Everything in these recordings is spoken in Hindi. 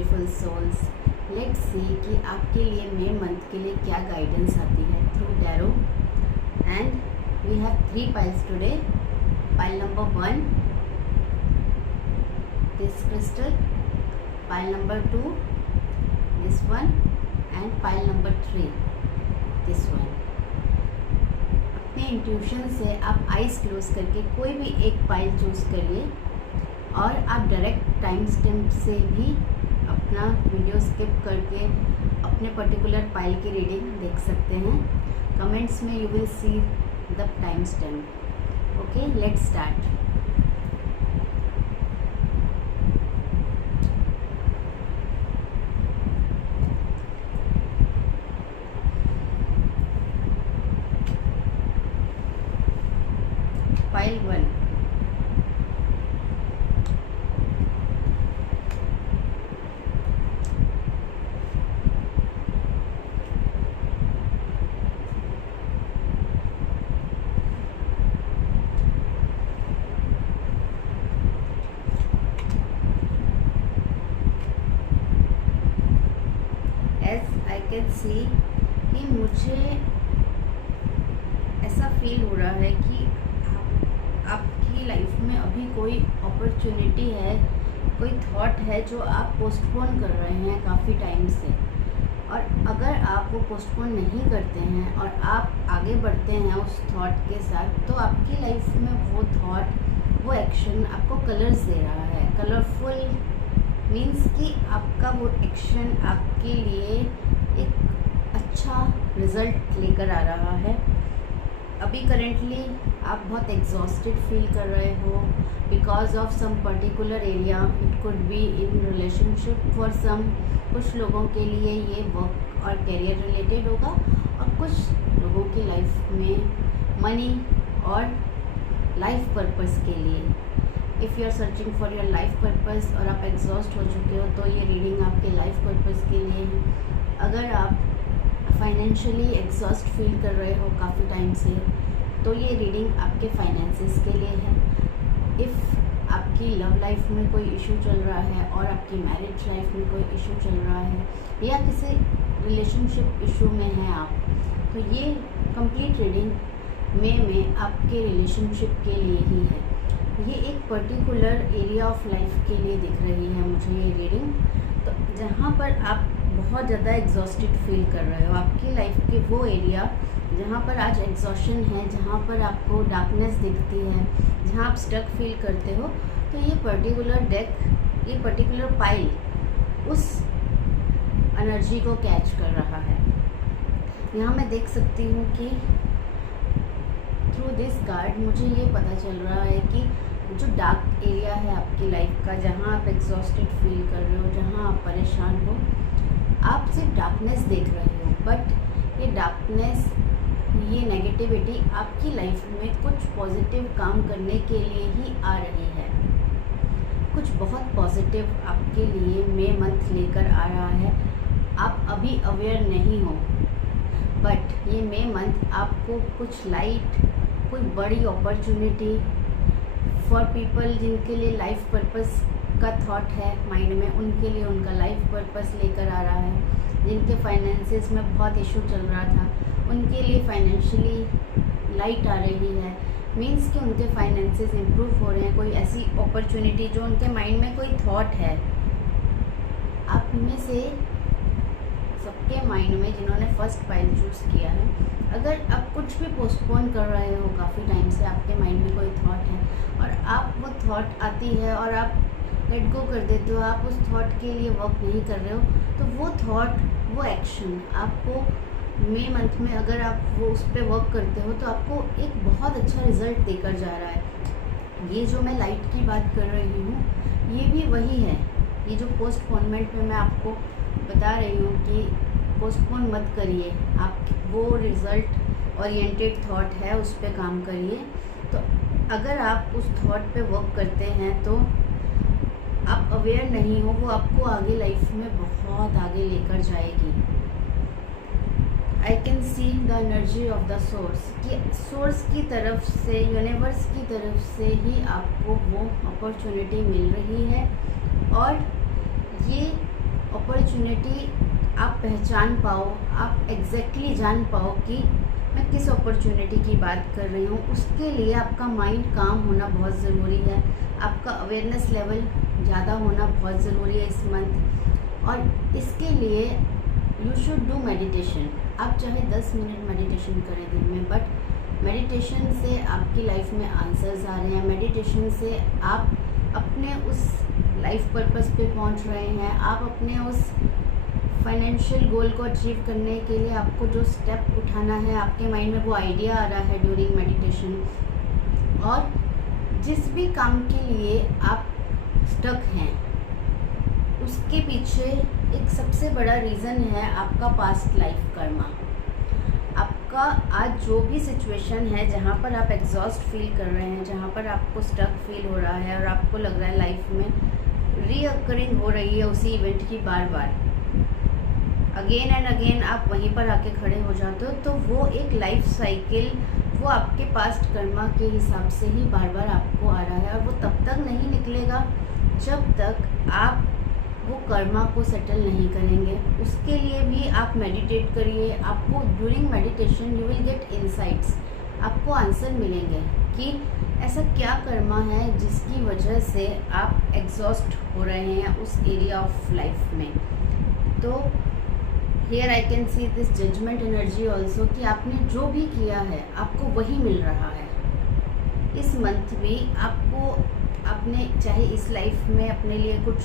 ब्यूटीफुल सोल्स, लेट्स सी कि आपके लिए मई मंथ के लिए क्या गाइडेंस आती है through tarot. And we have 3 piles today. Pile number 1 this crystal, pile number 2 this one and pile number 3 this one. अपने इंट्यूशन से आप आइज क्लोज करके कोई भी एक पाइल चूज करिए और आप डायरेक्ट टाइम स्टैम्प से भी अपना वीडियो स्किप करके अपने पर्टिकुलर पाइल की रीडिंग देख सकते हैं। कमेंट्स में you will see the time stamp. Okay, let's start. Pile 1, as I can see कि मुझे ऐसा फील हो रहा है कि आपकी लाइफ में अभी कोई अपॉर्चुनिटी है, कोई थॉट है जो आप पोस्टपोन कर रहे हैं काफ़ी टाइम से। और अगर आप वो पोस्टपोन नहीं करते हैं और आप आगे बढ़ते हैं उस थॉट के साथ, तो आपकी लाइफ में वो थॉट, वो एक्शन आपको कलर्स दे रहा है। कलरफुल मीन्स कि आपका वो एक्शन आपके लिए एक अच्छा रिज़ल्ट लेकर आ रहा है। अभी करेंटली आप बहुत एग्जॉस्टेड फील कर रहे हो because of some particular area. It could be in relationship for some. कुछ लोगों के लिए ये वर्क और करियर रिलेटेड होगा और कुछ लोगों की लाइफ में मनी और लाइफ पर्पस के लिए। If you are searching for your life purpose और आप एग्जॉस्ट हो चुके हो तो ये रीडिंग आपके लाइफ पर्पस के लिए है। अगर आप फाइनेंशियली एग्जॉस्ट फील कर रहे हो काफ़ी टाइम से, तो ये रीडिंग आपके फाइनेंसेस के लिए है। इफ़ आपकी लव लाइफ में कोई इशू चल रहा है और आपकी मैरिज लाइफ में कोई इशू चल रहा है या किसी रिलेशनशिप इशू में हैं आप, तो ये कंप्लीट रीडिंग में आपके रिलेशनशिप के लिए ही है। ये एक पर्टिकुलर एरिया ऑफ लाइफ के लिए दिख रही है मुझे ये रीडिंग। तो जहाँ पर आप बहुत ज़्यादा एग्जॉस्टेड फील कर रहे हो, आपकी लाइफ के वो एरिया जहाँ पर आज एग्जॉशन है, जहाँ पर आपको डार्कनेस दिखती है, जहाँ आप स्टक फील करते हो, तो ये पर्टिकुलर डेक, ये पर्टिकुलर पाइल उस एनर्जी को कैच कर रहा है। यहाँ मैं देख सकती हूँ कि थ्रू दिस कार्ड मुझे ये पता चल रहा है कि जो डार्क एरिया है आपकी लाइफ का, जहाँ आप एग्जॉस्टेड फील कर रहे हो, जहाँ आप परेशान हो, आप सिर्फ डार्कनेस देख रहे हो। बट ये डार्कनेस, ये नेगेटिविटी आपकी लाइफ में कुछ पॉजिटिव काम करने के लिए ही आ रही है। कुछ बहुत पॉजिटिव आपके लिए मई मंथ लेकर आ रहा है। आप अभी अवेयर नहीं हो, बट ये मई मंथ आपको कुछ लाइट, कोई बड़ी अपॉर्चुनिटी फॉर पीपल जिनके लिए लाइफ पर्पस का थॉट है माइंड में, उनके लिए उनका लाइफ पर्पस लेकर आ रहा है। जिनके फाइनेंसेस में बहुत इशू चल रहा था, उनके लिए फाइनेंशियली लाइट आ रही है। मीन्स कि उनके फाइनेंसेस इम्प्रूव हो रहे हैं। कोई ऐसी अपॉर्चुनिटी जो उनके माइंड में कोई थॉट है, आप में से सबके माइंड में जिन्होंने फर्स्ट पाइल चूज़ किया है, अगर आप कुछ भी पोस्टपोन कर रहे हो काफ़ी टाइम से, आपके माइंड में कोई थॉट है और आप वो थॉट आती है और आप लेट गो कर देते हो, आप उस थॉट के लिए वर्क नहीं कर रहे हो, तो वो थॉट, वो एक्शन आपको मई मंथ में अगर आप वो उस पर वर्क करते हो तो आपको एक बहुत अच्छा रिजल्ट देकर जा रहा है। ये जो मैं लाइट की बात कर रही हूँ, ये भी वही है। ये जो पोस्टपोनमेंट में मैं आपको बता रही हूँ कि पोस्टपोन मत करिए, आप वो रिज़ल्ट ओरिएंटेड थॉट है उस पर काम करिए। तो अगर आप उस थॉट पे वर्क करते हैं तो आप अवेयर नहीं हो, वो आपको आगे लाइफ में बहुत आगे लेकर जाएगी। आई can see the energy of the source, कि सोर्स की तरफ से, यूनिवर्स की तरफ से ही आपको वो अपॉर्चुनिटी मिल रही है। और ये अपॉर्चुनिटी आप पहचान पाओ, आप एग्जैक्टली जान पाओ कि मैं किस अपॉर्चुनिटी की बात कर रही हूँ। उसके लिए आपका माइंड काम होना बहुत ज़रूरी है, आपका अवेयरनेस लेवल ज़्यादा होना बहुत ज़रूरी है इस मंथ। और इसके लिए यू शुड डू मेडिटेशन। आप चाहे 10 मिनट मेडिटेशन करें दिन में, बट मेडिटेशन से आपकी लाइफ में आंसर्स आ रहे हैं। मेडिटेशन से आप अपने उस लाइफ पर्पस पे पहुंच रहे हैं। आप अपने उस फाइनेंशियल गोल को अचीव करने के लिए आपको जो स्टेप उठाना है, आपके माइंड में वो आइडिया आ रहा है ड्यूरिंग मेडिटेशन। और जिस भी काम के लिए आप स्टक हैं, उसके पीछे एक सबसे बड़ा रीज़न है आपका पास्ट लाइफ कर्मा। आपका आज जो भी सिचुएशन है जहाँ पर आप एग्जॉस्ट फील कर रहे हैं, जहाँ पर आपको स्टक फील हो रहा है और आपको लग रहा है लाइफ में रीअकरिंग हो रही है उसी इवेंट की बार बार, अगेन एंड अगेन आप वहीं पर आके खड़े हो जाते हो, तो वो एक लाइफ साइकिल वो आपके पास्ट कर्मा के हिसाब से ही बार बार आपको आ रहा है। और वो तब तक नहीं निकलेगा जब तक आप वो कर्मा को सेटल नहीं करेंगे। उसके लिए भी आप मेडिटेट करिए। आपको during meditation you will get insights, आपको आंसर मिलेंगे कि ऐसा क्या कर्मा है जिसकी वजह से आप एग्जॉस्ट हो रहे हैं उस एरिया ऑफ लाइफ में। तो here I can see this judgement energy also कि आपने जो भी किया है आपको वही मिल रहा है। इस मंथ भी आपको आपने चाहे इस लाइफ में अपने लिए कुछ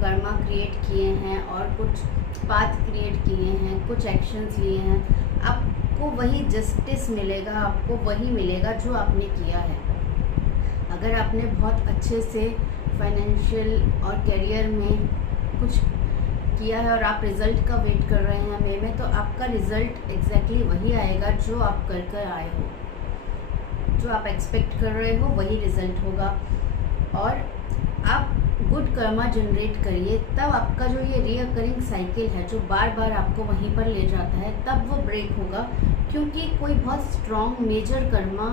कर्मा क्रिएट किए हैं और कुछ पाथ क्रिएट किए हैं, कुछ एक्शंस लिए हैं, आपको वही जस्टिस मिलेगा, आपको वही मिलेगा जो आपने किया है। अगर आपने बहुत अच्छे से फाइनेंशियल और करियर में कुछ किया है और आप रिज़ल्ट का वेट कर रहे हैं मई में, तो आपका रिज़ल्ट एग्जैक्टली वही आएगा जो आप कर आए हो। जो आप एक्सपेक्ट कर रहे हो वही रिज़ल्ट होगा। और आप गुड कर्मा जनरेट करिए, तब आपका जो ये रीअकरिंग साइकिल है जो बार बार आपको वहीं पर ले जाता है, तब वो ब्रेक होगा। क्योंकि कोई बहुत स्ट्रॉन्ग मेजर कर्मा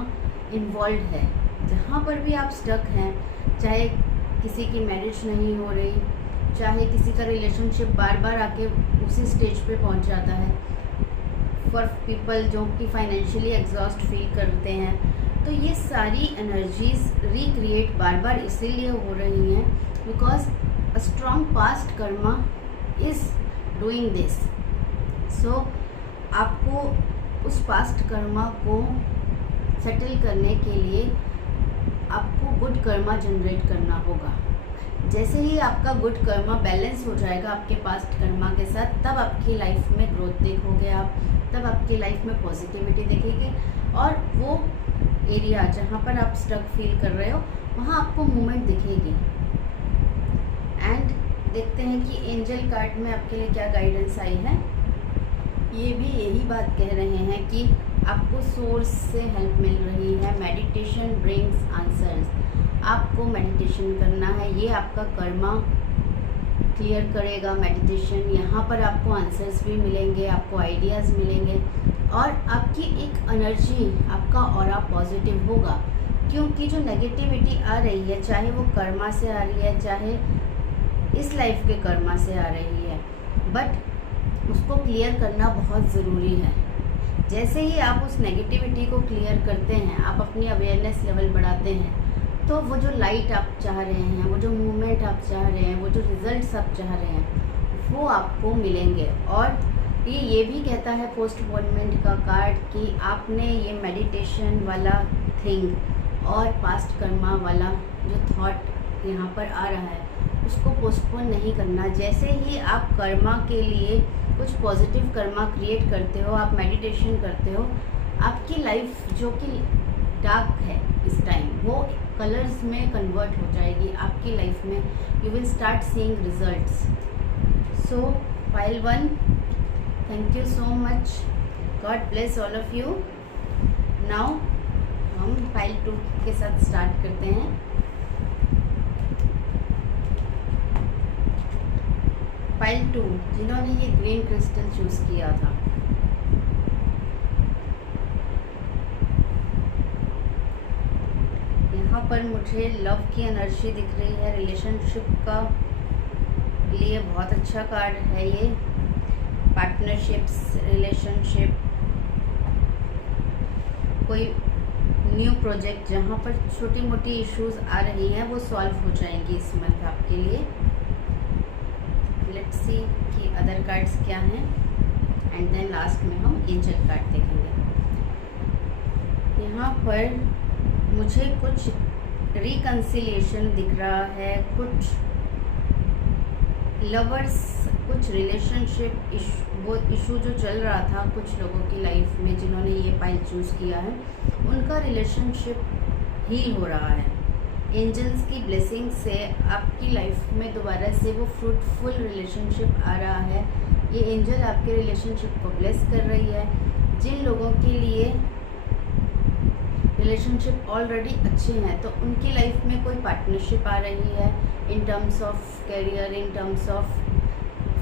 इन्वॉल्व है। जहाँ पर भी आप स्टक हैं, चाहे किसी की मैरिज नहीं हो रही, चाहे किसी का रिलेशनशिप बार बार आके उसी स्टेज पे पहुंच जाता है, फॉर पीपल जो कि फाइनेंशियली एग्जॉस्ट फील करते हैं, तो ये सारी एनर्जीज रिक्रिएट बार बार इसीलिए हो रही हैं because a strong past karma is doing this. So आपको उस पास्ट कर्मा को सेटल करने के लिए आपको गुड कर्मा जनरेट करना होगा। जैसे ही आपका गुड कर्मा बैलेंस हो जाएगा आपके पास्ट कर्मा के साथ, तब आपकी लाइफ में ग्रोथ देखोगे आप, तब आपकी लाइफ में पॉजिटिविटी देखेंगे और वो एरिया जहाँ पर आप स्टक फील कर रहे हो वहाँ आपको मूवमेंट दिखेगी। एंड देखते हैं कि एंजल कार्ड में आपके लिए क्या गाइडेंस आई है। ये भी यही बात कह रहे हैं कि आपको सोर्स से हेल्प मिल रही है। Meditation brings answers. आपको मेडिटेशन करना है, ये आपका कर्मा क्लियर करेगा मेडिटेशन। यहाँ पर आपको आंसर्स भी मिलेंगे, आपको आइडियाज़ मिलेंगे और आपकी एक एनर्जी, आपका ऑरा पॉजिटिव होगा। क्योंकि जो नेगेटिविटी आ रही है, चाहे वो कर्मा से आ रही है, चाहे इस लाइफ के कर्मा से आ रही है, बट उसको क्लियर करना बहुत ज़रूरी है। जैसे ही आप उस नेगेटिविटी को क्लियर करते हैं, आप अपनी अवेयरनेस लेवल बढ़ाते हैं, तो वो जो लाइट आप चाह रहे हैं, वो जो मूवमेंट आप चाह रहे हैं, वो जो रिजल्ट्स आप चाह रहे हैं, वो आपको मिलेंगे। और ये भी कहता है पोस्टपोनमेंट का कार्ड कि आपने ये मेडिटेशन वाला थिंग और पास्ट कर्मा वाला जो थॉट यहाँ पर आ रहा है उसको पोस्टपोन नहीं करना। जैसे ही आप कर्मा के लिए कुछ पॉजिटिव कर्मा क्रिएट करते हो, आप मेडिटेशन करते हो, आपकी लाइफ जो कि डार्क है इस टाइम, वो कलर्स में कन्वर्ट हो जाएगी आपकी लाइफ में। You will start seeing results. So file 1, thank you so much, God bless all of you. Now हम फाइल 2 के साथ स्टार्ट करते हैं। फाइल 2, जिन्होंने ये ग्रीन क्रिस्टल चूज़ किया था, यहाँ पर मुझे लव की एनर्जी दिख रही है, रिलेशनशिप का लिए बहुत अच्छा कार्ड है ये। पार्टनरशिप्स, रिलेशनशिप, कोई न्यू प्रोजेक्ट जहाँ पर छोटी मोटी इश्यूज आ रही हैं वो सॉल्व हो जाएंगी इस मंथ आपके लिए। लेट्स सी कि अदर कार्ड्स क्या हैं एंड देन लास्ट में हम एंजल कार्ड देखेंगे। यहाँ पर मुझे कुछ रिकन्सिलिएशन दिख रहा है, कुछ लवर्स, कुछ रिलेशनशिप वो इशू जो चल रहा था कुछ लोगों की लाइफ में जिन्होंने ये पाइल चूज़ किया है, उनका रिलेशनशिप हील हो रहा है। एंजल्स की ब्लेसिंग से आपकी लाइफ में दोबारा से वो फ्रूटफुल रिलेशनशिप आ रहा है। ये एंजल आपके रिलेशनशिप को ब्लेस कर रही है। जिन लोगों के लिए रिलेशनशिप ऑलरेडी अच्छे हैं तो उनकी लाइफ में कोई पार्टनरशिप आ रही है in terms of career, in terms of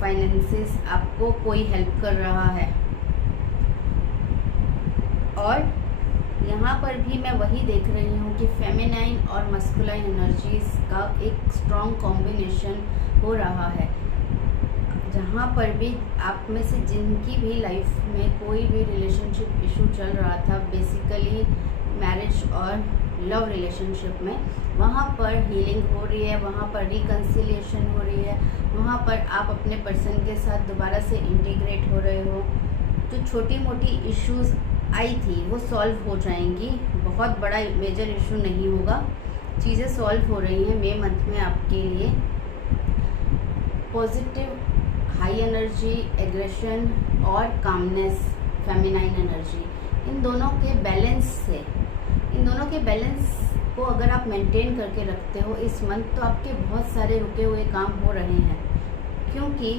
finances, आपको कोई हेल्प कर रहा है। और यहाँ पर भी मैं वही देख रही हूँ कि फेमिनाइन और मस्कुलाइन एनर्जीज का एक स्ट्रॉन्ग कॉम्बिनेशन हो रहा है। जहाँ पर भी आप में से जिनकी भी लाइफ में कोई भी रिलेशनशिप इशू चल रहा था, बेसिकली मैरिज और लव रिलेशनशिप में, वहाँ पर हीलिंग हो रही है, वहाँ पर रिकन्सिलिएशन हो रही है, वहाँ पर आप अपने पर्सन के साथ दोबारा से इंटीग्रेट हो रहे हो। जो छोटी मोटी इश्यूज़ आई थी वो सॉल्व हो जाएंगी, बहुत बड़ा मेजर इशू नहीं होगा, चीज़ें सॉल्व हो रही हैं मई मंथ में आपके लिए। पॉजिटिव हाई एनर्जी, एग्रेशन और कामनेस, फेमिनाइन एनर्जी, इन दोनों के बैलेंस को अगर आप मेंटेन करके रखते हो इस मंथ, तो आपके बहुत सारे रुके हुए काम हो रहे हैं। क्योंकि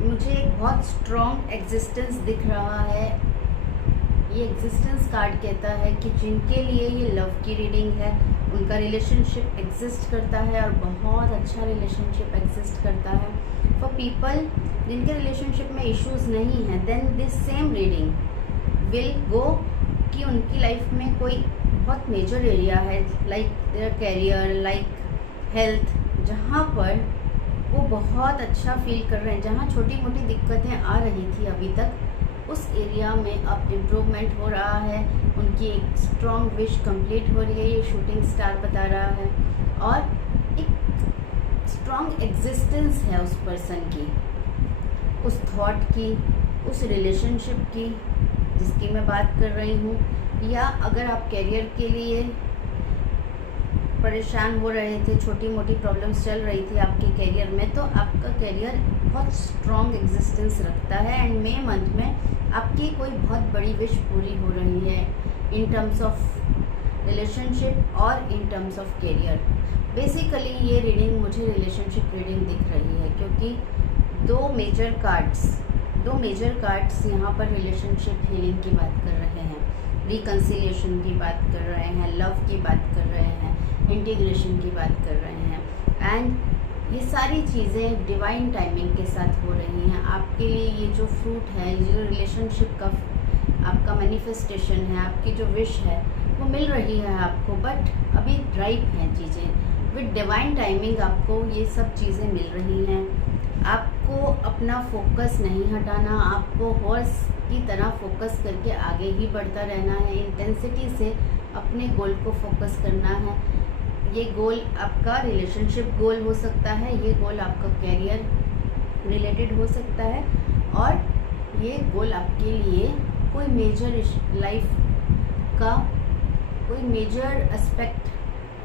मुझे एक बहुत स्ट्रॉन्ग एग्जिस्टेंस दिख रहा है। ये एग्जिस्टेंस कार्ड कहता है कि जिनके लिए ये लव की रीडिंग है, उनका रिलेशनशिप एग्जिस्ट करता है और बहुत अच्छा रिलेशनशिप एग्जिस्ट करता है। फॉर पीपल जिनके रिलेशनशिप में इश्यूज नहीं हैं, then this same reading will go कि उनकी लाइफ में कोई बहुत मेजर एरिया है, like their career, like health, जहाँ पर वो बहुत अच्छा फील कर रहे हैं, जहाँ छोटी मोटी दिक्कतें आ रही थी अभी तक, उस एरिया में अब इम्प्रूवमेंट हो रहा है। उनकी एक स्ट्रॉन्ग विश कंप्लीट हो रही है, ये शूटिंग स्टार बता रहा है। और एक स्ट्रॉन्ग एग्जिस्टेंस है उस पर्सन की, उस थॉट की, उस रिलेशनशिप की जिसकी मैं बात कर रही हूँ। या अगर आप करियर के लिए परेशान हो रहे थे, छोटी मोटी प्रॉब्लम्स चल रही थी आपके करियर में, तो आपका करियर बहुत स्ट्रॉन्ग एग्जिस्टेंस रखता है। एंड मई मंथ में आपकी कोई बहुत बड़ी विश पूरी हो रही है इन टर्म्स ऑफ रिलेशनशिप और in terms of career. Basically ये रीडिंग मुझे रिलेशनशिप रीडिंग दिख रही है, क्योंकि दो मेजर कार्ड्स यहाँ पर रिलेशनशिप हीलिंग की बात कर रहे हैं, रिकन्सिलिएशन की बात कर रहे हैं, लव की बात कर रहे हैं, इंटीग्रेशन की बात कर रहे हैं। एंड ये सारी चीज़ें डिवाइन टाइमिंग के साथ हो रही हैं आपके लिए। ये जो फ्रूट है, ये जो रिलेशनशिप का आपका मैनिफेस्टेशन है, आपकी जो विश है, वो मिल रही है आपको, बट अभी राइप हैं चीज़ें। विद डिवाइन टाइमिंग आपको ये सब चीज़ें मिल रही हैं। आपको अपना फोकस नहीं हटाना, आपको हॉर्स की तरह फोकस करके आगे ही बढ़ता रहना है, इंटेंसिटी से अपने गोल को फोकस करना है। ये गोल आपका रिलेशनशिप गोल हो सकता है, ये गोल आपका कैरियर रिलेटेड हो सकता है, और ये गोल आपके लिए कोई मेजर लाइफ का कोई मेजर एस्पेक्ट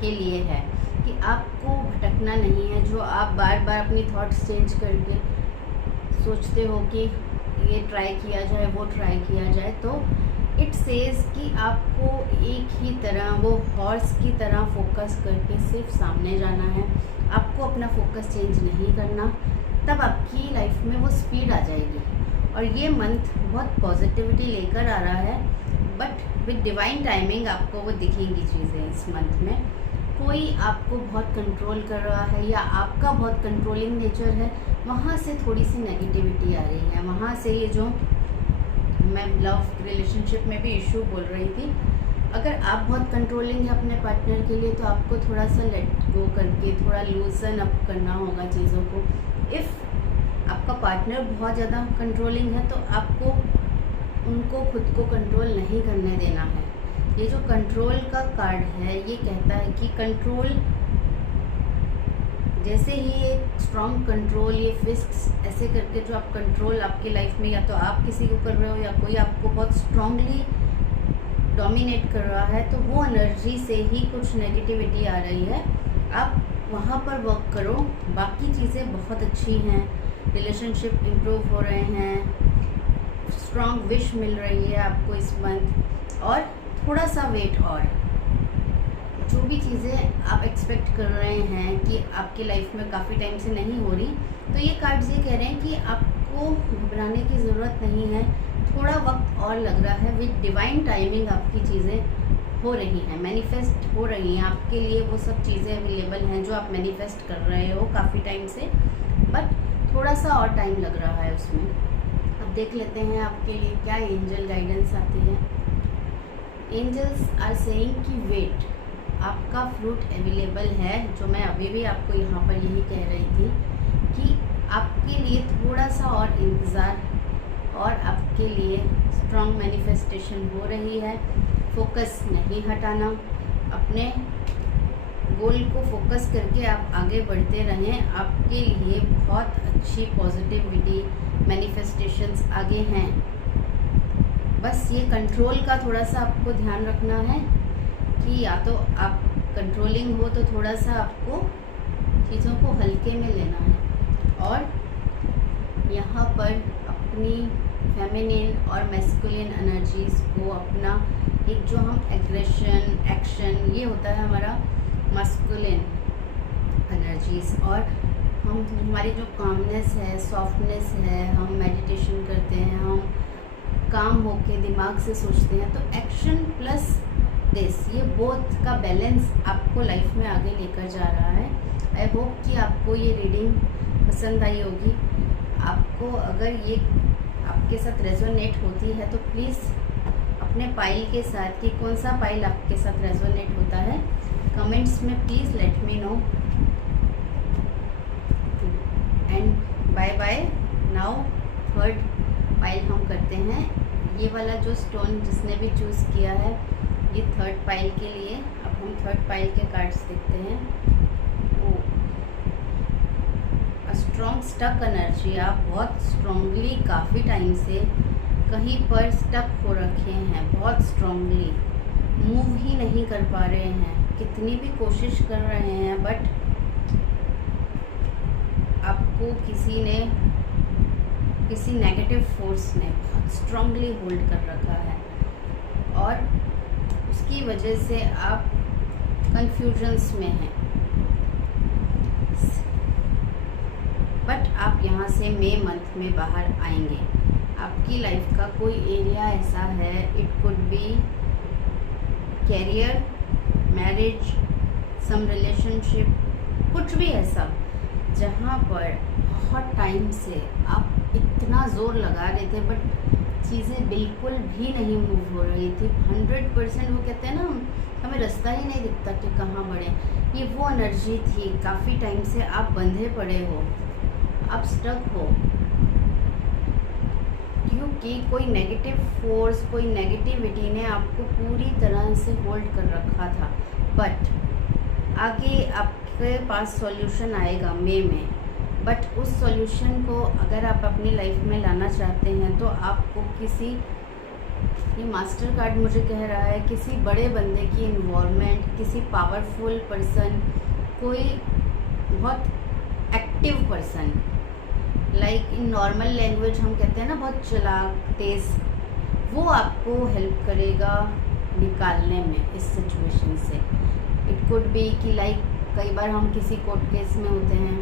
के लिए है कि आपको भटकना नहीं है। जो आप बार बार अपनी थॉट्स चेंज करके सोचते हो कि ये ट्राई किया जाए, वो ट्राई किया जाए, तो इट सेज कि आपको एक ही तरह वो हॉर्स की तरह फोकस करके सिर्फ सामने जाना है। आपको अपना फोकस चेंज नहीं करना, तब आपकी लाइफ में वो स्पीड आ जाएगी। और ये मंथ बहुत पॉजिटिविटी लेकर आ रहा है, बट विद डिवाइन टाइमिंग आपको वो दिखेंगी चीज़ें इस मंथ में। कोई आपको बहुत कंट्रोल कर रहा है या आपका बहुत कंट्रोलिंग नेचर है, वहाँ से थोड़ी सी नेगेटिविटी आ रही है। वहाँ से ये जो मैं लव रिलेशनशिप में भी इशू बोल रही थी, अगर आप बहुत कंट्रोलिंग है अपने पार्टनर के लिए, तो आपको थोड़ा सा लेट गो करके थोड़ा लूजन अप करना होगा चीज़ों को। इफ़ आपका पार्टनर बहुत ज़्यादा कंट्रोलिंग है तो आपको उनको खुद को कंट्रोल नहीं करने देना है। ये जो कंट्रोल का कार्ड है ये कहता है कि कंट्रोल, जैसे ही एक स्ट्रॉन्ग कंट्रोल, ये फिस्ट ऐसे करके जो आप कंट्रोल आपकी लाइफ में, या तो आप किसी को कर रहे हो या कोई आपको बहुत स्ट्रांगली डोमिनेट कर रहा है, तो वो एनर्जी से ही कुछ नेगेटिविटी आ रही है। आप वहाँ पर वर्क करो। बाकी चीज़ें बहुत अच्छी हैं, रिलेशनशिप इम्प्रूव हो रहे हैं, स्ट्रॉन्ग विश मिल रही है आपको इस मंथ, और थोड़ा सा वेट, और जो भी चीज़ें आप एक्सपेक्ट कर रहे हैं कि आपकी लाइफ में काफ़ी टाइम से नहीं हो रही, तो ये कार्ड्स ये कह रहे हैं कि आपको घबराने की ज़रूरत नहीं है। थोड़ा वक्त और लग रहा है, विद डिवाइन टाइमिंग आपकी चीज़ें हो रही हैं, मैनिफेस्ट हो रही हैं आपके लिए। वो सब चीज़ें अवेलेबल हैं जो आप मैनिफेस्ट कर रहे हो काफ़ी टाइम से, बट थोड़ा सा और टाइम लग रहा है उसमें। अब देख लेते हैं आपके लिए क्या एंजल गाइडेंस आती है। एंजल्स आर सेइंग कि वेट, आपका फ्रूट अवेलेबल है, जो मैं अभी भी आपको यहाँ पर यही कह रही थी कि आपके लिए थोड़ा सा और इंतज़ार, और आपके लिए स्ट्रॉन्ग मैनिफेस्टेशन हो रही है। फोकस नहीं हटाना, अपने गोल को फोकस करके आप आगे बढ़ते रहें। आपके लिए बहुत अच्छी पॉजिटिविटी मैनिफेस्टेशंस आगे हैं। बस ये कंट्रोल का थोड़ा सा आपको ध्यान रखना है कि या तो आप कंट्रोलिंग हो तो थोड़ा सा आपको चीज़ों को हल्के में लेना है, और यहाँ पर अपनी फेमिनिन और मैस्कुलिन एनर्जीज़ को, अपना एक जो हम एग्रेशन, एक्शन, ये होता है हमारा मैस्कुलिन एनर्जीज़, और हम हमारी जो कामनेस है, सॉफ्टनेस है, हम मेडिटेशन करते हैं, हम काम होके दिमाग से सोचते हैं, तो एक्शन प्लस दिस, ये बोथ का बैलेंस आपको लाइफ में आगे लेकर जा रहा है। आई होप कि आपको ये रीडिंग पसंद आई होगी। आपको अगर ये आपके साथ रेजोनेट होती है तो प्लीज़ अपने पाइल के साथ, कि कौन सा पाइल आपके साथ रेजोनेट होता है, कमेंट्स में please let me know. And bye bye. Now third pile हम करते हैं। ये वाला जो स्टोन जिसने भी चूज़ किया है, ये थर्ड पाइल के लिए। अब हम थर्ड पाइल के कार्ड्स देखते हैं। स्ट्रॉन्ग स्टक एनर्जी, आप बहुत स्ट्रॉन्गली काफ़ी टाइम से कहीं पर स्टक हो रखे हैं, बहुत स्ट्रॉन्गली मूव ही नहीं कर पा रहे हैं, कितनी भी कोशिश कर रहे हैं, बट आपको किसी नेगेटिव फोर्स ने बहुत स्ट्रॉन्गली होल्ड कर रखा है, और उसकी वजह से आप कंफ्यूजन्स में हैं। बट आप यहाँ से मई मंथ में बाहर आएंगे। आपकी लाइफ का कोई एरिया ऐसा है, it could be career, marriage, some relationship, कुछ भी ऐसा जहाँ पर बहुत टाइम से आप इतना ज़ोर लगा रहे थे बट चीज़ें बिल्कुल भी नहीं मूव हो रही थी। 100% वो कहते हैं ना, हमें रास्ता ही नहीं दिखता कि कहाँ बढ़े। ये वो एनर्जी थी, काफ़ी टाइम से आप बंधे पड़े हो, आप स्टक हो, क्योंकि कोई नेगेटिव फोर्स, कोई नेगेटिविटी ने आपको पूरी तरह से होल्ड कर रखा था। बट आगे आपके पास सॉल्यूशन आएगा मई में, बट उस सॉल्यूशन को अगर आप अपनी लाइफ में लाना चाहते हैं तो आपको ये मास्टर कार्ड मुझे कह रहा है, किसी बड़े बंदे की इन्वॉल्वमेंट, किसी पावरफुल पर्सन, कोई बहुत active person, like in normal language हम कहते हैं ना बहुत चालाक, तेज़, वो आपको हेल्प करेगा निकालने में इस सिचुएशन से। इट कुड बी कि लाइक कई बार हम किसी कोर्ट केस में होते हैं,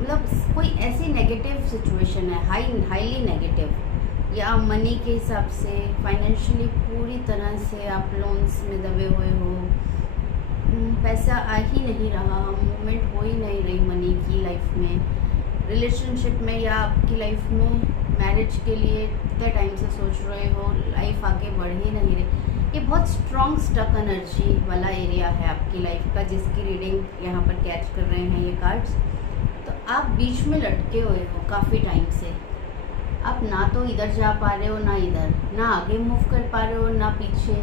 मतलब कोई ऐसी नेगेटिव सिचुएशन है, हाईली नेगेटिव, या मनी के हिसाब से फाइनेंशियली पूरी तरह से आप लोन्स में दबे हुए हो, पैसा आ ही नहीं रहा, मूवमेंट हो ही नहीं रही मनी की लाइफ में, रिलेशनशिप में, या आपकी लाइफ में मैरिज के लिए इतने टाइम से सोच रहे हो, लाइफ आगे बढ़ ही नहीं रही। ये बहुत स्ट्रॉन्ग स्टक एनर्जी वाला एरिया है आपकी लाइफ का, जिसकी रीडिंग यहाँ पर कैच कर रहे हैं ये कार्ड्स। तो आप बीच में लटके हुए हो काफ़ी टाइम से। आप ना तो इधर जा पा रहे हो ना इधर, ना आगे मूव कर पा रहे हो ना पीछे।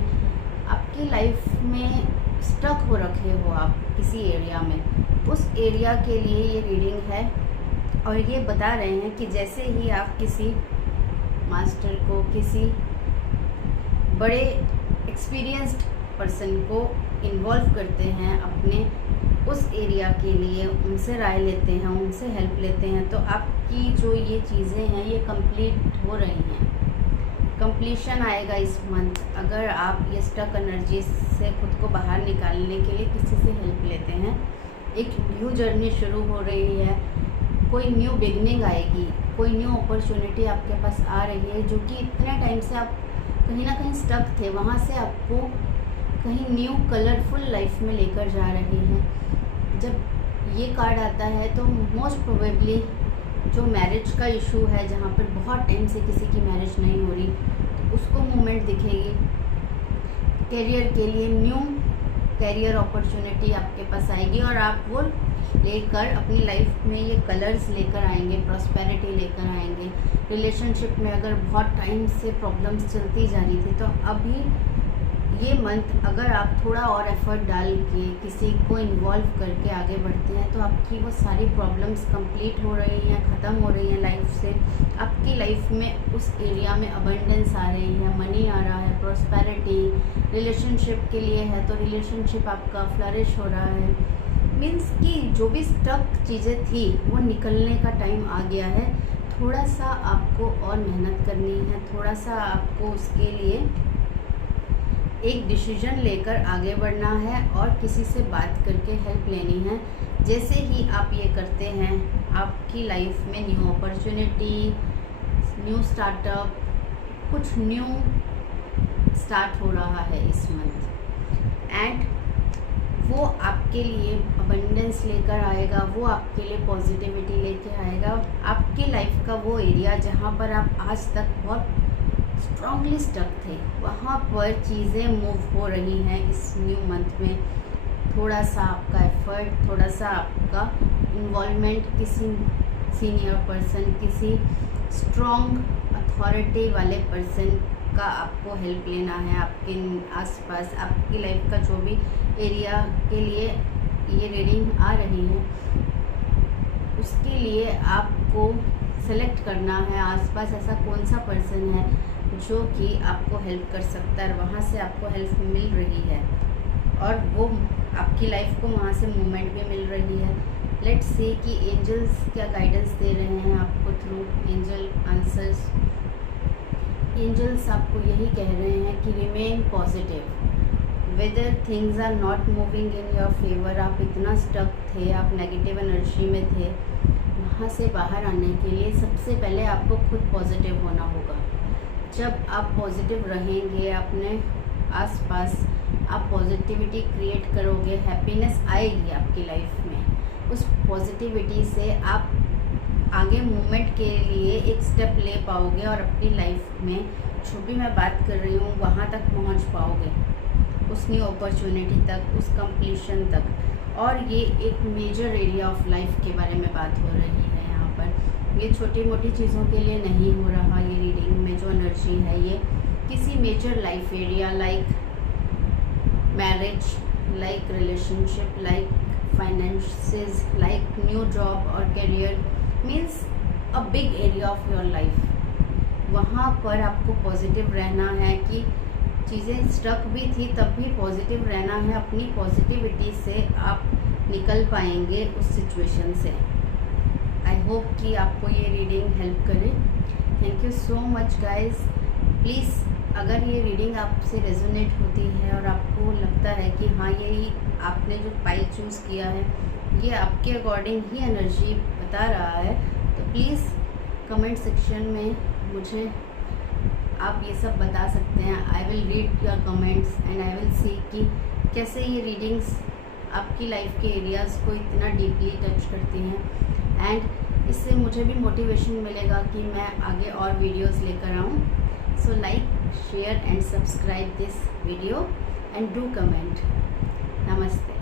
आपकी लाइफ में स्टक हो रखे हो आप किसी एरिया में। उस एरिया के लिए ये रीडिंग है और ये बता रहे हैं कि जैसे ही आप किसी मास्टर को, किसी बड़े एक्सपीरियंस्ड पर्सन को इन्वॉल्व करते हैं अपने उस एरिया के लिए, उनसे राय लेते हैं, उनसे हेल्प लेते हैं, तो आपकी जो ये चीज़ें हैं ये कंप्लीट हो रही हैं। कंप्लीशन आएगा इस मंथ अगर आप ये स्टक एनर्जी से खुद को बाहर निकालने के लिए किसी से हेल्प लेते हैं। एक न्यू जर्नी शुरू हो रही है, कोई न्यू बिगनिंग आएगी, कोई न्यू अपॉर्चुनिटी आपके पास आ रही है जो कि इतने टाइम से आप कहीं ना कहीं स्टक थे, वहाँ से आपको कहीं न्यू कलरफुल लाइफ में लेकर जा रही है। जब ये कार्ड आता है तो मोस्ट प्रोबेबली जो मैरिज का इशू है, जहाँ पर बहुत टाइम से किसी की मैरिज नहीं हो रही, तो उसको मूवमेंट दिखेगी। करियर के लिए न्यू करियर अपॉर्चुनिटी आपके पास आएगी और आप वो लेकर अपनी लाइफ में ये कलर्स लेकर आएंगे, प्रॉस्पेरिटी लेकर आएंगे। रिलेशनशिप में अगर बहुत टाइम से प्रॉब्लम्स चलती जा रही थी, तो अभी ये मंथ अगर आप थोड़ा और एफर्ट डाल के किसी को इन्वॉल्व करके आगे बढ़ते हैं तो आपकी वो सारी प्रॉब्लम्स कंप्लीट हो रही हैं, ख़त्म हो रही हैं लाइफ से। आपकी लाइफ में उस एरिया में अबंडेंस आ रही है, मनी आ रहा है, प्रॉस्पेरिटी। रिलेशनशिप के लिए है तो रिलेशनशिप आपका फ्लरिश हो रहा है। मीन्स कि जो भी स्टक चीज़ें थी वो निकलने का टाइम आ गया है। थोड़ा सा आपको और मेहनत करनी है, थोड़ा सा आपको उसके लिए एक डिसीजन लेकर आगे बढ़ना है और किसी से बात करके हेल्प लेनी है। जैसे ही आप ये करते हैं आपकी लाइफ में न्यू अपॉर्चुनिटी, न्यू स्टार्टअप, कुछ न्यू स्टार्ट हो रहा है इस मंथ। एंड वो आपके लिए अबंडेंस लेकर आएगा, वो आपके लिए पॉजिटिविटी लेके आएगा। आपकी लाइफ का वो एरिया जहाँ पर आप आज तक बहुत स्ट्रांगली स्टक थे, वहाँ पर चीज़ें मूव हो रही हैं इस न्यू मंथ में। थोड़ा सा आपका एफर्ट, थोड़ा सा आपका इन्वॉल्वमेंट किसी सीनियर पर्सन, किसी स्ट्रॉन्ग अथॉरिटी वाले पर्सन का आपको हेल्प लेना है। आपके आसपास आपकी लाइफ का जो भी एरिया के लिए ये रीडिंग आ रही है, उसके लिए आपको सेलेक्ट करना है आसपास ऐसा कौन सा पर्सन है जो कि आपको हेल्प कर सकता है और वहाँ से आपको हेल्प मिल रही है और वो आपकी लाइफ को वहाँ से मूवमेंट भी मिल रही है। लेट्स सी कि एंजल्स क्या गाइडेंस दे रहे हैं आपको थ्रू एंजल आंसर्स। एंजल्स आपको यही कह रहे हैं कि remain positive whether things are not moving in your favour. आप इतना स्टक थे, आप नेगेटिव एनर्जी में थे, वहाँ से बाहर आने के लिए सबसे पहले आपको खुद पॉजिटिव होना होगा। जब आप पॉजिटिव रहेंगे अपने आसपास, आप पॉजिटिविटी क्रिएट करोगे, हैप्पीनेस आएगी आपकी लाइफ में। उस पॉजिटिविटी से आप आगे मूवमेंट के लिए एक स्टेप ले पाओगे और अपनी लाइफ में जो भी मैं बात कर रही हूँ वहाँ तक पहुँच पाओगे, उस न्यू अपॉर्चुनिटी तक, उस कंप्लीशन तक। और ये एक मेजर एरिया ऑफ लाइफ के बारे में बात हो रही है यहाँ पर। ये छोटी मोटी चीज़ों के लिए नहीं हो रहा। ये रीडिंग में जो एनर्जी है ये किसी major life area like marriage, like relationship, like finances, like new job और career, means a big area of your life. वहाँ पर आपको पॉजिटिव रहना है कि चीज़ें स्टक भी थी तब भी पॉजिटिव रहना है। अपनी पॉजिटिविटी से आप निकल पाएंगे उस सिचुएशन से। आई होप कि आपको ये रीडिंग हेल्प करे। Thank you so much guys. Please अगर ये रीडिंग आपसे रेजोनेट होती है और आपको लगता है कि हाँ यही आपने जो पाइल चूज़ किया है ये आपके अकॉर्डिंग ही एनर्जी बता रहा है, तो प्लीज़ कमेंट सेक्शन में मुझे आप ये सब बता सकते हैं। I will read your comments and I will see कि कैसे ये रीडिंग्स आपकी लाइफ के एरियाज़ को इतना डीपली टच करती हैं। एंड इससे मुझे भी मोटिवेशन मिलेगा कि मैं आगे और वीडियोस लेकर आऊँ। So like, share and subscribe this video and do comment. नमस्ते।